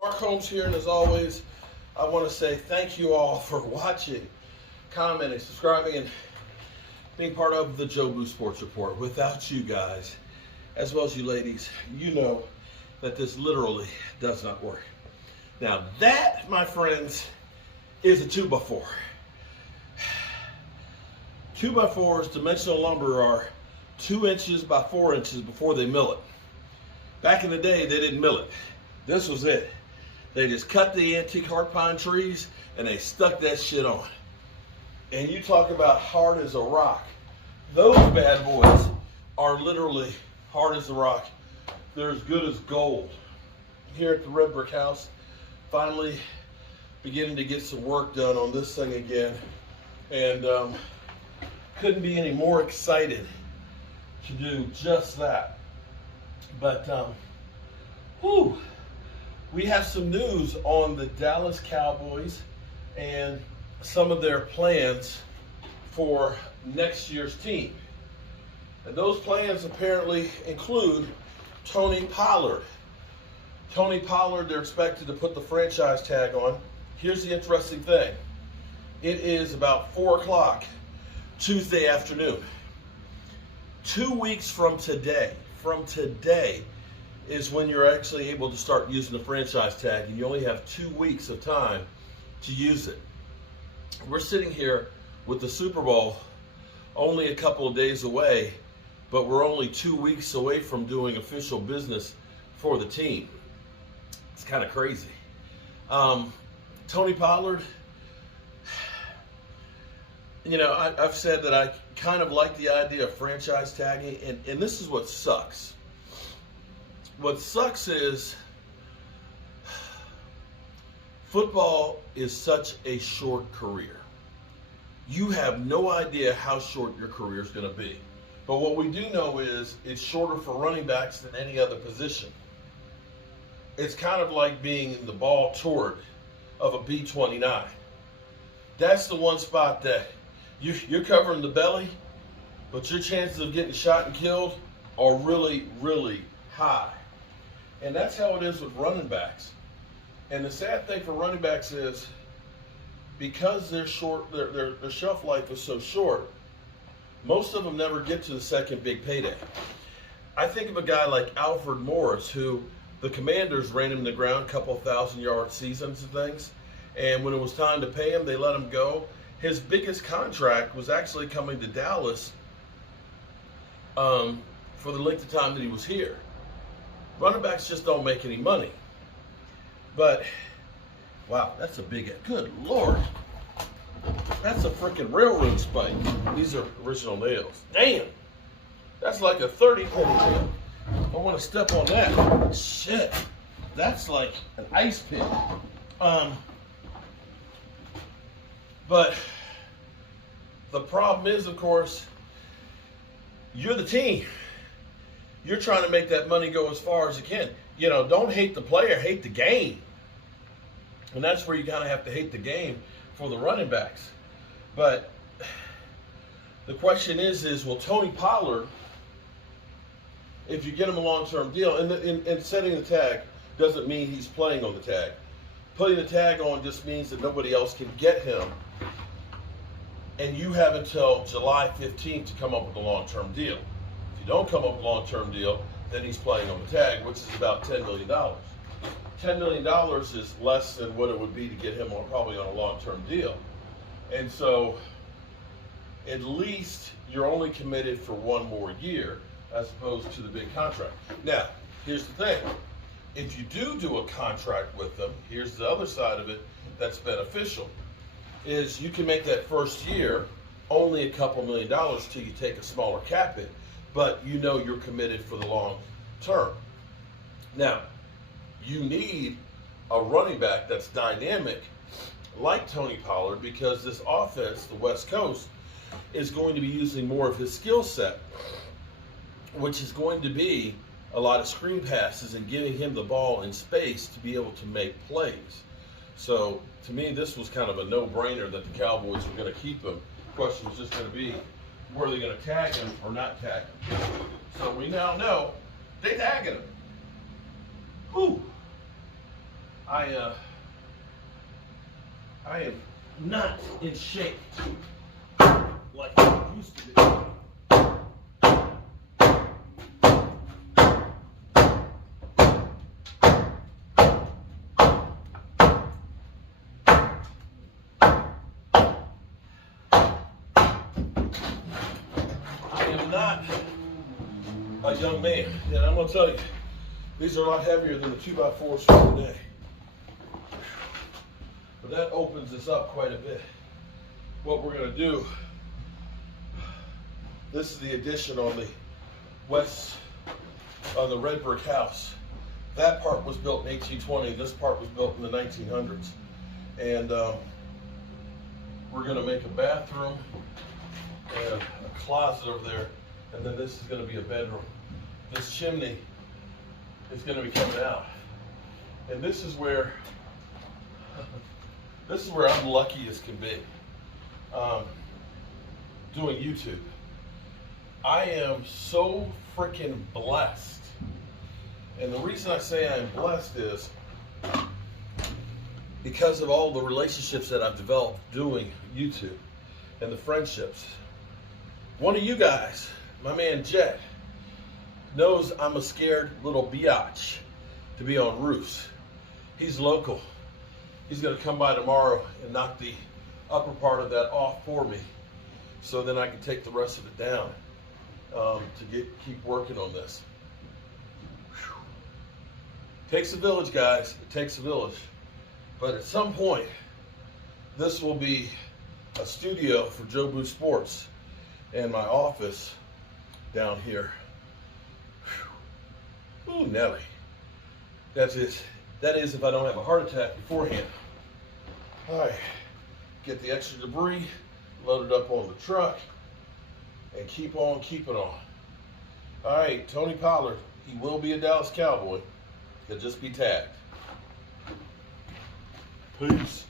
Mark Holmes here, and as always, I want to say thank you all for watching, commenting, subscribing, and being part of the Joe Blue Sports Report. Without you guys, as well as you ladies, you know that this literally does not work. Now that, my friends, is a 2x4. 2x4s, dimensional lumber, are 2 inches by 4 inches before they mill it. Back in the day, they didn't mill it. This was it. They just cut the antique heart pine trees and they stuck that shit on. And you talk about hard as a rock. Those bad boys are literally hard as a rock. They're as good as gold. Here at the Red Brick House, finally beginning to get some work done on this thing again. And couldn't be any more excited to do just that. But we have some news on the Dallas Cowboys and some of their plans for next year's team. And those plans apparently include Tony Pollard. Tony Pollard, they're expected to put the franchise tag on. Here's the interesting thing. It is about 4 o'clock Tuesday afternoon. 2 weeks from today is when you're actually able to start using the franchise tag, and you only have 2 weeks of time to use it. We're sitting here with the Super Bowl only a couple of days away, but we're only 2 weeks away from doing official business for the team. It's kind of crazy. Tony Pollard, you know, I've said that I kind of like the idea of franchise tagging, and this is what sucks. What sucks is football is such a short career. You have no idea how short your career is going to be. But what we do know is it's shorter for running backs than any other position. It's kind of like being in the ball toward of a B-29. That's the one spot that you're covering the belly, but your chances of getting shot and killed are really, really high. And that's how it is with running backs. And the sad thing for running backs is because they're short, their shelf life is so short, most of them never get to the second big payday. I think of a guy like Alfred Morris, who the Commanders ran him to the ground, a couple 1,000-yard seasons and things. And when it was time to pay him, they let him go. His biggest contract was actually coming to Dallas for the length of time that he was here. Running backs just don't make any money. But, wow, that's a big, good Lord. That's a freaking railroad spike. These are original nails. Damn. That's like a 30-penny nail. I want to step on that. Shit. That's like an ice pick. But the problem is, of course, you're the team. You're trying to make that money go as far as it can. You know, don't hate the player, hate the game. And that's where you kind of have to hate the game for the running backs. But the question is will Tony Pollard, if you get him a long-term deal, and setting the tag doesn't mean he's playing on the tag. Putting the tag on just means that nobody else can get him. And you have until July 15th to come up with a long-term deal. If you don't come up with a long-term deal, then he's playing on the tag, which is about $10 million. $10 million is less than what it would be to get him probably on a long-term deal. And so at least you're only committed for 1 more year as opposed to the big contract. Now, here's the thing. If you do a contract with them, here's the other side of it that's beneficial, is you can make that first year only a couple $1 million till you take a smaller cap hit, but you know you're committed for the long term. Now, you need a running back that's dynamic like Tony Pollard, because this offense, the West Coast, is going to be using more of his skill set, which is going to be a lot of screen passes and giving him the ball in space to be able to make plays. So to me, this was kind of a no-brainer that the Cowboys were going to keep him. The question was just going to be, were they going to tag him or not tag him? So we now know they tagging him. Whew. I am not in shape like I used to be. I am not a young man, and I'm gonna tell you, these are a lot heavier than the 2x4s for today. But that opens this up quite a bit. What we're going to do, this is the addition on the west of the red brick house. That part was built in 1820. This part was built in the 1900s. And we're going to make a bathroom and a closet over there. And then this is going to be a bedroom. This chimney is going to be coming out. And this is where I'm lucky as can be, doing YouTube. I am so freaking blessed. And the reason I say I am blessed is because of all the relationships that I've developed doing YouTube and the friendships. One of you guys, my man Jet, knows I'm a scared little biatch to be on roofs. He's local. He's going to come by tomorrow and knock the upper part of that off for me, so then I can take the rest of it down to keep working on this. Whew. Takes a village, guys. It takes a village. But at some point, this will be a studio for Jobu Sports and my office down here. Whew. Ooh, Nelly. That's it. That is if I don't have a heart attack beforehand. All right, get the extra debris loaded up on the truck and keep on keeping on. All right, Tony Pollard, he will be a Dallas Cowboy. He'll just be tagged. Peace.